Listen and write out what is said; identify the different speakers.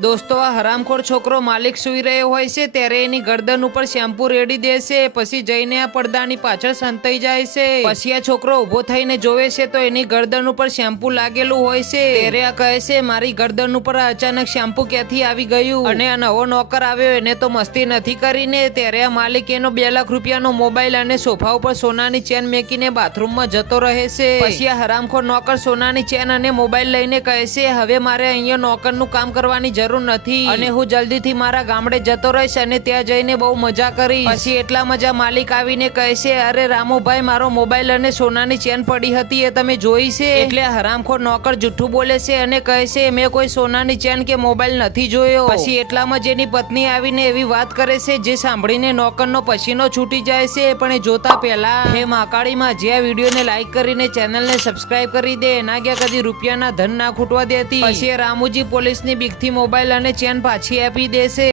Speaker 1: દોસ્તો, આ હરામખોર છોકરો માલિક સૂઈ રહ્યો હોય છે, ત્યારે એની ગરદન ઉપર શેમ્પુ રેડી દેશે પછી જઈને આ પડદાની પાછળ સંતાઈ જાય છે. પછી આ છોકરો ઊભો થઈને જોવે છે તો એની ગરદન ઉપર શેમ્પુ લાગેલું હોય છે. ત્યારે આ કહે છે, મારી ગરદન ઉપર અચાનક શેમ્પુ ક્યાંથી આવી ગયું? અને આ નવો નોકર આવ્યો, એને તો મસ્તી નથી કરીને. ત્યારે આ માલિક એનો બે લાખ રૂપિયાનો મોબાઈલ અને સોફા ઉપર સોનાની ચેન મેકીને બાથરૂમમાં જતો રહે છે. પછી આ હરામખોર નોકર સોનાની ચેન અને મોબાઈલ લઈને કહે છે, હવે મારે અહીંયા નોકરનું કામ કરવાની જરૂર નથી. અને હું જલ્દીથી મારા ગામડે જતો રહીશ અને ત્યાં જઈને બહુ મજા કરીશ. પછી એટલા મજા માલિક આવીને કહે છે અરે રામુભાઈ મારો મોબાઈલ અને સોનાની ચેન પડી હતી એ તમે જોઈ છે? એટલે હરામખોર નોકર જુઠ્ઠું બોલે છે અને કહે છે મેં કોઈ સોનાની ચેન કે મોબાઈલ નથી જોયો. પછી એટલામાં જ એની પત્ની આવીને એવી વાત કરે છે જે સાંભળીને નોકરનો પછીનો છૂટી જાય છે પણ એ જોતા પહેલા હે માકાળીમાં જે આ વિડીયોને લાઈક કરીને ચેનલને સબસ્ક્રાઇબ કરી દે એના ગયા કદી રૂપિયાના ધન ના ખૂટવા દેતી? પછી રામુજી પોલીસની બીકથી મોબાઈલ અને ચેન પાછી આપી દેશે.